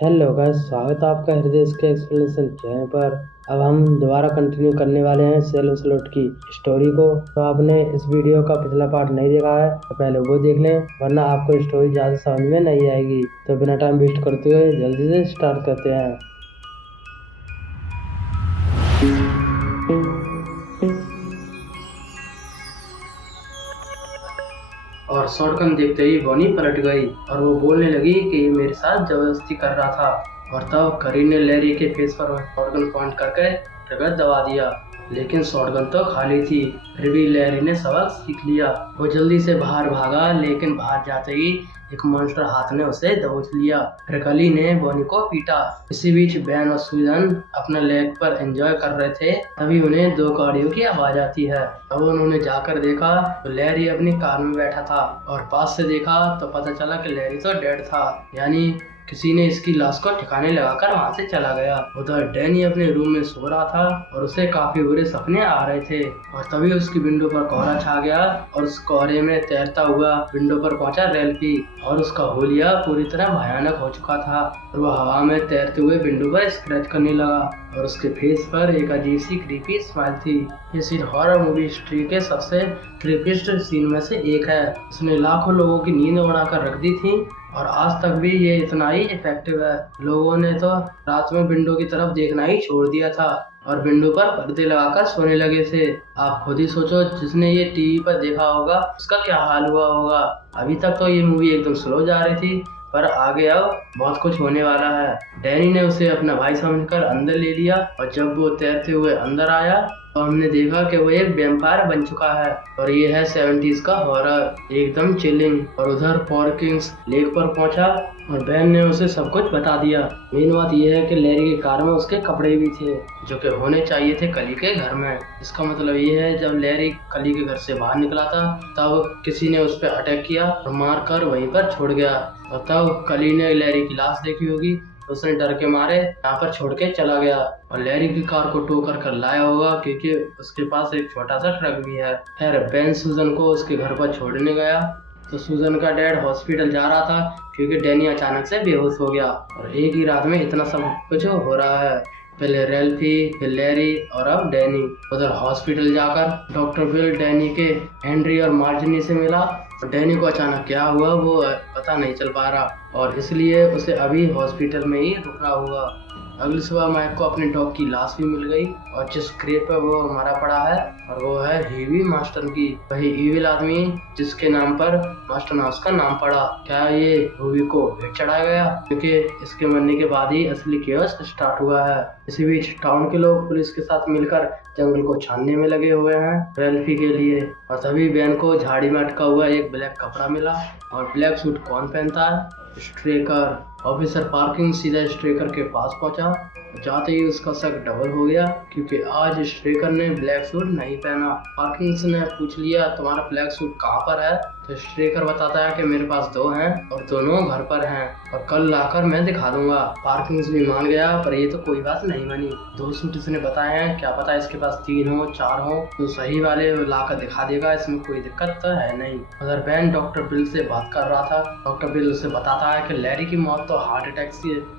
Hello guys, स्वागत है आपका हृदय के एक्सप्लेनेशन चैनल पर। अब हम दोबारा कंटिन्यू करने वाले हैं सेलो स्लॉट की स्टोरी को। तो आपने इस वीडियो का पिछला पार्ट नहीं देखा है तो पहले वो देख लें, वरना आपको स्टोरी ज़्यादा समझ में नहीं आएगी। तो बिना टाइम वेस्ट करते हुए जल्दी से स्टार्ट करते हैं। और शॉटगन देखते ही बॉनी पलट गई और वो बोलने लगी कि ये मेरे साथ जबरदस्ती कर रहा था। और तब करी ने लैरी के फेस पर शॉटगन पॉइंट करके ट्रिगर दबा दिया, लेकिन शॉटगन तो खाली थी। फिर भी लैरी ने सबक सीख लिया। वो जल्दी से बाहर भागा, लेकिन बाहर जाते ही एक मॉन्स्टर हाथ ने उसे दबोच लिया। फिर कली ने बॉनी को पीटा। इसी बीच बैन और सूजन अपना लेग पर एंजॉय कर रहे थे, तभी उन्हें दो गाड़ियों की आवाज आती है। अब उन्होंने जाकर देखा तो लैरी अपनी कार में बैठा था, और पास से देखा तो पता चला कि लैरी तो डेड था, यानी किसी ने इसकी लाश को ठिकाने लगाकर वहां से चला गया। उधर डैनी अपने रूम में सो रहा था और उसे काफी बुरे सपने आ रहे थे। और तभी उसकी विंडो पर कोहरा छा गया और उस कोहरे में तैरता हुआ विंडो पर पहुंचा रेल्फी। और उसका होलिया पूरी तरह भयानक हो चुका था और वह हवा में तैरते हुए विंडो पर स्क्रैच करने लगा और उसके फेस पर एक अजीब सी क्रीपी स्माइल थी। ये सीन हॉरर मूवी हिस्ट्री के सबसे क्रीपीस्ट सीन में से एक है। उसने लाखों लोगों की नींद उड़ाकर रख दी थी और आज तक भी ये इतना ही इफेक्टिव है। लोगों ने तो रात में विंडो की तरफ देखना ही छोड़ दिया था और विंडो पर पर्दे लगाकर सोने लगे थे। आप खुद ही सोचो, जिसने ये टीवी पर देखा होगा उसका क्या हाल हुआ होगा। अभी तक तो ये मूवी एकदम स्लो जा रही थी, पर आगे अब बहुत कुछ होने वाला है। डैनी ने उसे अपना भाई समझकर अंदर ले लिया और जब वो तैरते हुए अंदर आया तो हमने देखा कि वो एक वैम्पायर बन चुका है। और ये है 70s का हॉरर, एकदम चिलिंग। और उधर पॉर्किंस लेक पर पहुंचा और बैन ने उसे सब कुछ बता दिया। मेन बात यह है कि लैरी की कार में उसके कपड़े भी थे, जो कि होने चाहिए थे कली के घर में। इसका मतलब ये है जब लैरी कली के घर से बाहर निकला था तब किसी ने उस पर अटैक किया और मार कर वहीं पर छोड़ गया। और तब कली ने लैरी की लाश देखी होगी, उसने डर के मारे यहाँ पर छोड़ के चला गया और लैरी की कार को टो कर लाया होगा, क्योंकि उसके पास एक छोटा सा ट्रक भी है। खैर बैन सूजन को उसके घर पर छोड़ने गया तो सूजन का डैड हॉस्पिटल जा रहा था, क्योंकि डैनी अचानक से बेहोश हो गया। और एक ही रात में इतना सब कुछ हो रहा है, पहले रेल्फी, फिर लैरी और अब डैनी। उधर हॉस्पिटल जाकर डॉक्टर बिल डैनी के हेनरी और मार्जनी से मिला। डैनी को अचानक क्या हुआ वो पता नहीं चल पा रहा और इसलिए उसे अभी हॉस्पिटल में ही रुकना हुआ। अगली सुबह माइक को अपने डॉग की लाश भी मिल गई और जिस ग्रेव पर वो मरा पड़ा है और वो है हीवी मास्टर की, वही इविल आदमी जिसके नाम पर मास्टर हाउस का नाम पड़ा। क्या ये हीवी को भेंट चढ़ाया गया, क्योंकि इसके मरने के बाद ही असली केओस स्टार्ट हुआ है। इसी बीच टाउन के लोग पुलिस के साथ मिलकर जंगल को छानने में लगे हुए हैं रेल्फी के लिए। और तभी बैन को झाड़ी में अटका हुआ एक ब्लैक कपड़ा मिला। और ब्लैक सूट कौन पहनता है? स्ट्रेकर। ऑफिसर पार्किंग सीधा स्ट्रेकर के पास पहुंचा। जाते ही उसका शक डबल हो गया, क्योंकि आज स्ट्रेकर ने ब्लैक सूट नहीं पहना। पार्किंग्स ने पूछ लिया तुम्हारा ब्लैक सूट कहाँ पर है, तो स्ट्रेकर बताता है कि मेरे पास दो हैं और दोनों घर पर हैं और कल लाकर मैं दिखा दूंगा। पार्किंग्स भी मान गया, पर ये तो कोई बात नहीं बनी। दो सूट इसने बताए हैं, क्या पता इसके पास 3 हो 4 हो, तो सही वाले लाकर दिखा देगा, इसमें कोई दिक्कत तो है नहीं। उधर बैन डॉक्टर बिल से बात कर रहा था। डॉक्टर बिल उसे बताता है कि लैरी की मौत तो हार्ट अटैक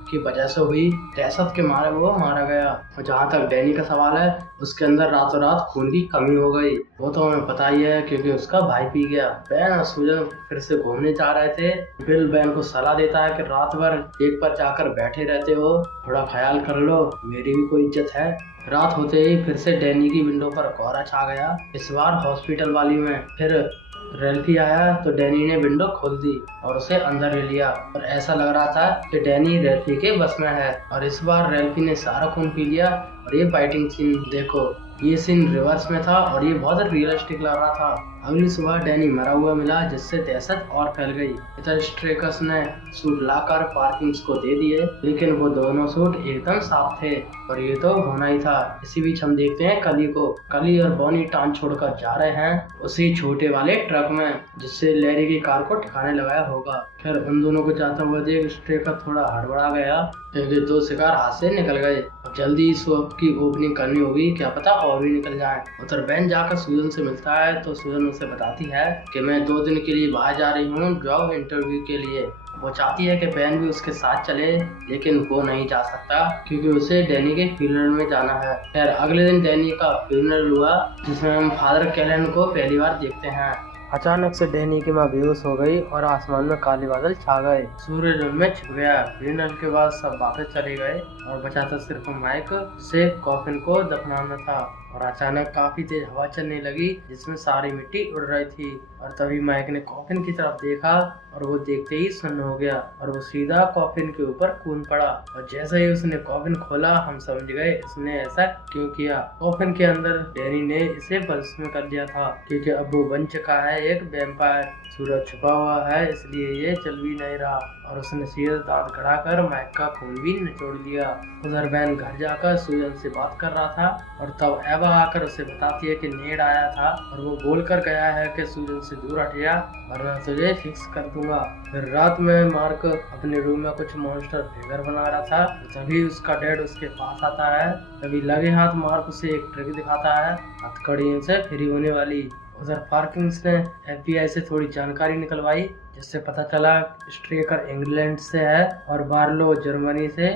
की वजह से हुई, दहशत के मारे वो मारा गया। और जहाँ तक डैनी का सवाल है, उसके अंदर रातों रात खून की कमी हो गई। वो तो हमें पता ही है, क्योंकि उसका भाई पी गया। बैन और सूजन फिर से घूमने जा रहे थे। बिल बैन को सलाह देता है कि रात भर एक पर जाकर बैठे रहते हो, थोड़ा ख्याल कर लो, मेरी भी कोई इज्जत है। रात होते ही फिर से डैनी की विंडो पर कोहरा छा गया, इस बार हॉस्पिटल वाली में। फिर रेल्फी आया तो डैनी ने विंडो खोल दी और उसे अंदर ले लिया और ऐसा लग रहा था कि डैनी रेल्फी के बस में है। और इस बार रेल्फी ने सारा खून पी लिया। और ये फाइटिंग सीन देखो, ये सीन रिवर्स में था और ये बहुत रियलिस्टिक लग रहा था। अगली सुबह डैनी मरा हुआ मिला, जिससे दहशत और फैल गई। इधर स्ट्रेकर्स ने सूट लाकर पार्किंग्स को दे दिए, लेकिन वो दोनों सूट एकदम साफ थे और ये तो होना ही था। इसी बीच हम देखते हैं कली को। कली और बॉनी टांग छोड़कर जा रहे हैं उसी छोटे वाले ट्रक में, जिससे लैरी की कार को ठिकाने लगाया होगा। फिर उन दोनों को जाता हुआ देख स्ट्रेकर थोड़ा हड़बड़ा गया, क्योंकि 2 शिकार हाथ से निकल गए। अब जल्दी शॉप की ओपनिंग करनी होगी, क्या पता और भी निकल जाए। उधर बैन जाकर सूजन से मिलता है तो सूजन उसे बताती है कि मैं 2 दिन के लिए बाहर जा रही हूँ जॉब इंटरव्यू के लिए। वो चाहती है कि बैन भी उसके साथ चले, लेकिन वो नहीं जा सकता क्योंकि उसे डैनी के फ्यूनरल में जाना है। खैर अगले दिन डैनी का फ्यूनरल हुआ, जिसमें हम फादर कैलन को पहली बार देखते हैं। अचानक से डैनी की माँ बेहोश हो गई और आसमान में काले बादल छा गए। सूरज उनमें छिप गया। फ्यूनरल के बाद सब वापस चले गए और बचा था सिर्फ माइक, जिसे कॉफिन को दफनाना था। और अचानक काफी तेज हवा चलने लगी, जिसमें सारी मिट्टी उड़ रही थी। और तभी माइक ने कॉफिन की तरफ देखा और वो देखते ही सुन्न हो गया और वो सीधा कॉफिन के ऊपर कूद पड़ा। और जैसे ही उसने कॉफिन खोला, हम समझ गए इसने ऐसा क्यों किया। कॉफिन के अंदर डैनी ने इसे भस्म कर दिया था, क्योंकि अब वो बन चुका है एक वैम्पायर। सूरज छुपा हुआ है, इसलिए ये चल भी नहीं रहा। और उसने सीधे दांत गड़ाकर माइक का खून भी निचोड़ लिया। उधर बैन घर जाकर सूजन से बात कर रहा था और तब एवा आकर उसे बताती है कि नेड आया था और वो बोलकर गया है कि सूजन से दूर हट जा वरना तुझे फिक्स कर दूंगा। फिर रात में मार्क अपने रूम में कुछ मॉन्स्टर फिगर बना रहा था, तभी उसका डैड उसके पास आता है। तभी लगे हाथ मार्क उसे एक ट्रिक दिखाता है, हथकड़ियों से फ्री होने वाली। उधर पार्किंग्स ने FBI से थोड़ी जानकारी निकलवाई, जिससे पता चला स्ट्रेकर इंग्लैंड से है और बार्लो जर्मनी से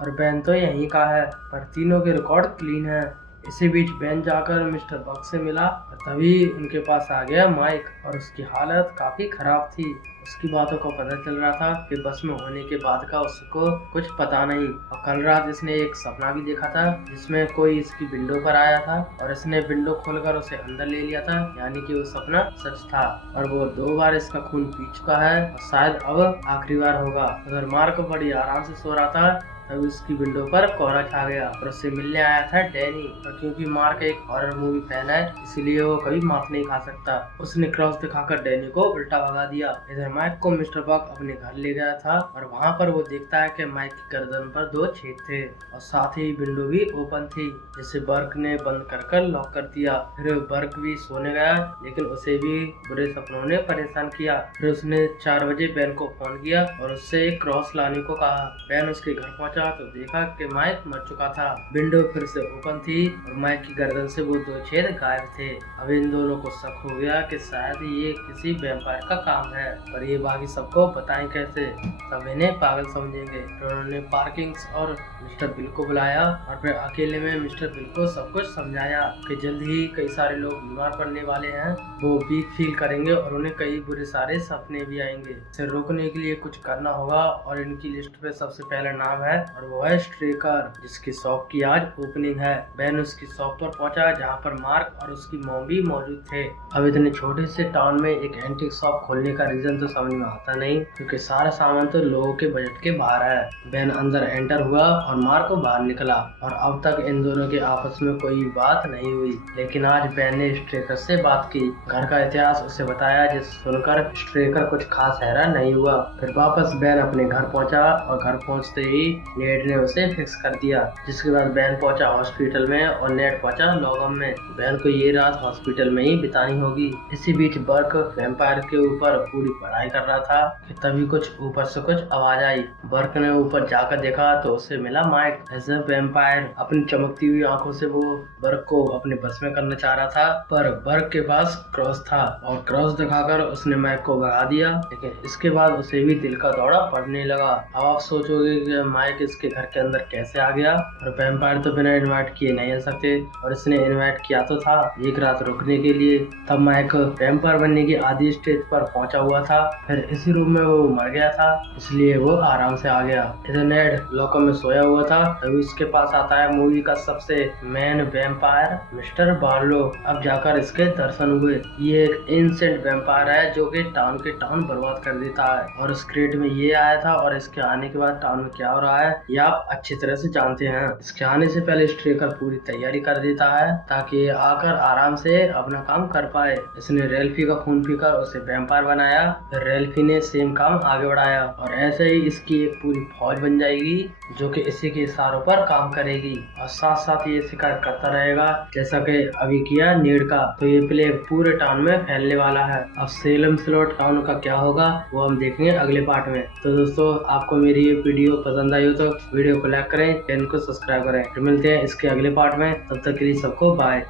और बैन तो यहीं का है, पर तीनों के रिकॉर्ड क्लीन है। इसी बीच बैन जाकर मिस्टर बग से मिला और तभी उनके पास आ गया माइक और उसकी हालत काफी खराब थी। उसकी बातों को पता चल रहा था कि बस में होने के बाद का उसको कुछ पता नहीं। और कल रात इसने एक सपना भी देखा था, जिसमें कोई इसकी विंडो पर आया था और इसने विंडो खोलकर उसे अंदर ले लिया था, यानी कि वो सपना सच था। और वो 2 बार इसका खून पी चुका है और शायद अब आखिरी बार होगा। उधर मार्क बड़ी आराम से सो रहा था, तभी उसकी विंडो पर कोहरा छा गया और उससे मिलने आया था डैनी। और क्योंकि मार्क एक हॉरर मूवी फैन है, इसलिए वो कभी मांस नहीं खा सकता। उसने क्रॉस दिखाकर डैनी को उल्टा भगा दिया। इधर माइक को मिस्टर बग अपने घर ले गया था और वहाँ पर वो देखता है कि माइक की गर्दन पर 2 छेद थे और साथ ही विंडो भी ओपन थी, जिसे बर्क ने बंद कर लॉक कर दिया। फिर बर्क भी सोने गया, लेकिन उसे भी बुरे सपनों ने परेशान किया। फिर उसने 4 बजे बैन को फोन किया और उससे एक क्रॉस लाने को कहा। बैन उसके घर पहुंचा तो देखा कि माइक मर चुका था। विंडो फिर से ओपन थी और माइक की गर्दन से वो 2 छेद गायब थे। अब इन दोनों को शक हो गया कि शायद ये किसी वैम्पायर का काम है, पर ये बाकी सबको बताएं कैसे, सब इन्हें पागल समझेंगे। तो उन्होंने पार्किंग्स और मिस्टर बिल को बुलाया और फिर अकेले में मिस्टर बिल को सब कुछ समझाया कि जल्द ही कई सारे लोग बीमार पड़ने वाले हैं, वो वीक फील करेंगे और उन्हें कई बुरे सारे सपने भी आएंगे। इसे रोकने के लिए कुछ करना होगा और इनकी लिस्ट पे सबसे पहला नाम है और वो है स्ट्रेकर, जिसकी शॉप की आज ओपनिंग है। बैन उसकी शॉप पर पहुंचा, जहां पर मार्क और उसकी मॉम भी मौजूद थे। अब इतने छोटे से टाउन में एक एंटीक शॉप खोलने का रीजन तो समझ में आता नहीं, क्योंकि सारा सामान तो लोगों के बजट के बाहर है। बैन अंदर एंटर हुआ और मार्क बाहर निकला और अब तक इन दोनों के आपस में कोई बात नहीं हुई, लेकिन आज बैन ने स्ट्रेकर से बात की, घर का इतिहास उसे बताया, जिसे सुनकर स्ट्रेकर कुछ खास हैरान नहीं हुआ। फिर वापस बैन अपने घर पहुंचा और घर पहुंचते ही नेड ने उसे फिक्स कर दिया। जिसके बाद बैन पहुंचा हॉस्पिटल में और नेड पहुंचा लॉगम में। बैन को ये रात हॉस्पिटल में ही बितानी होगी। इसी बीच बर्क वैम्पायर के ऊपर पूरी पढ़ाई कर रहा था कि तभी कुछ ऊपर से कुछ आवाज आई। बर्क ने ऊपर जाकर देखा तो उसे मिला माइक एज ए वैम्पायर। अपनी चमकती हुई आंखों से वो बर्क को अपने बस में करना चाह रहा था, पर बर्क के पास क्रॉस था और क्रॉस दिखाकर उसने माइक को भगा दिया। लेकिन इसके बाद उसे भी दिल का दौरा पड़ने लगा। अब आप सोचोगे कि माइक इसके घर के अंदर कैसे आ गया, और वैम्पायर तो बिना इनवाइट किए नहीं आ सकते और इसने इनवाइट किया तो था एक रात रुकने के लिए। तब माइक वैम्पायर बनने की आधी स्टेज पर पहुंचा हुआ था। फिर इसी रूम में वो मर गया था, इसलिए वो आराम से आ गया। इधर नेड लॉकर में सोया हुआ था, तभी उसके पास आता है मूवी का सबसे मेन वैम्पायर मिस्टर बार्लो। अब जाकर इसके दर्शन हुए। ये एक एंशिएंट वैम्पायर है जो कि टाउन के टाउन बर्बाद कर देता है और इस क्रेट में ये आया था और इसके आने के बाद टाउन में क्या हो रहा है ये आप अच्छी तरह से जानते हैं। इसके आने से पहले स्ट्रेकर पूरी तैयारी कर देता है ताकि ये आकर आराम से अपना काम कर पाए। इसने रेल्फी का खून पीकर उसे वैम्पायर बनाया, फिर रेल्फी ने सेम काम आगे बढ़ाया और ऐसे ही इसकी एक पूरी फौज बन जाएगी जो कि इसी के इशारों पर काम करेगी और साथ साथ ये शिकार करता रहेगा जैसा कि अभी किया नीड का। तो ये प्लेग पूरे टाउन में फैलने वाला है। अब सेलम स्लॉट टाउन का क्या होगा वो हम देखेंगे अगले पार्ट में। तो दोस्तों आपको मेरी ये वीडियो पसंद आई हो तो वीडियो को लाइक करें, चैनल को सब्सक्राइब करें। फिर मिलते हैं इसके अगले पार्ट में, तब तक के लिए सबको बाय।